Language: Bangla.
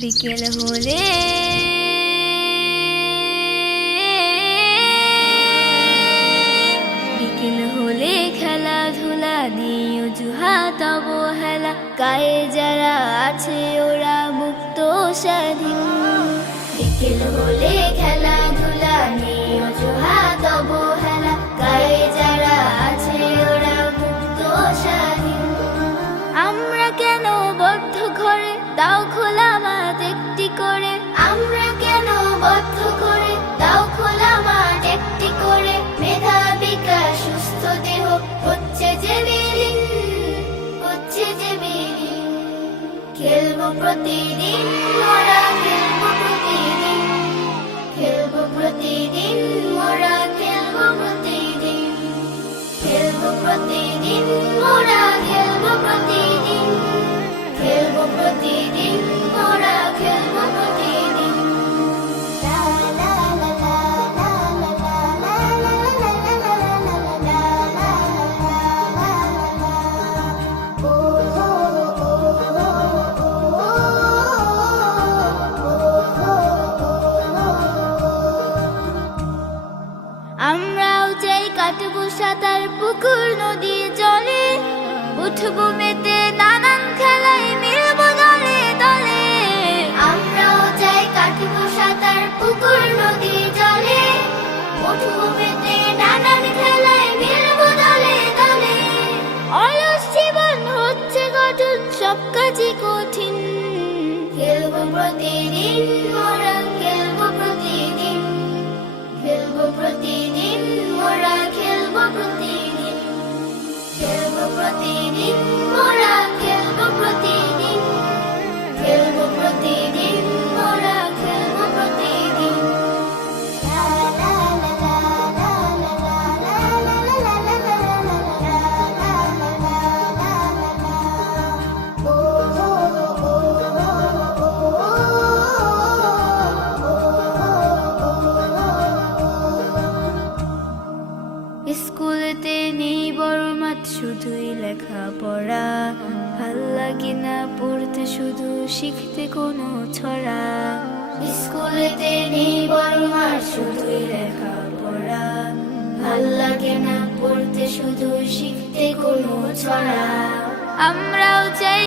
বিকেল হলে। বিকেল হলে খেলাধুলা দিয়ে অজুহাত অবহেলা। গায়ে যারা আছে ওরা মুক্ত স্বাধীন। বিকেল হলে খেলাধুলা নিয়ে প্রতিদিন আমরাও চাই কাটবো সাঁতার পুকুর নদী জলে, উঠবো মেতে নানান খেলায় মিলবো দলে দলে। আমরাও চাই কাটবো সাঁতার পুকুর নদী জলে, উঠবো মেতে নানান খেলায় মিলবো দলে দলে। অলস জীবন হচ্ছে গঠন, সব কাজই কঠিন। খেলব প্রতিদিন প্রতিদিন দেব প্রতিদিন। স্কুলেতে নেই বড় মাঠ শুধুই লেখাপড়া। ভালো লাগে না পড়তে, শুধু শিখতে কোনো ছড়া। স্কুলেতে নেই বড় মাঠ শুধুই লেখাপড়া। ভালো লাগে না পড়তে, শুধু শিখতে কোনো ছড়া। আমরাও চাই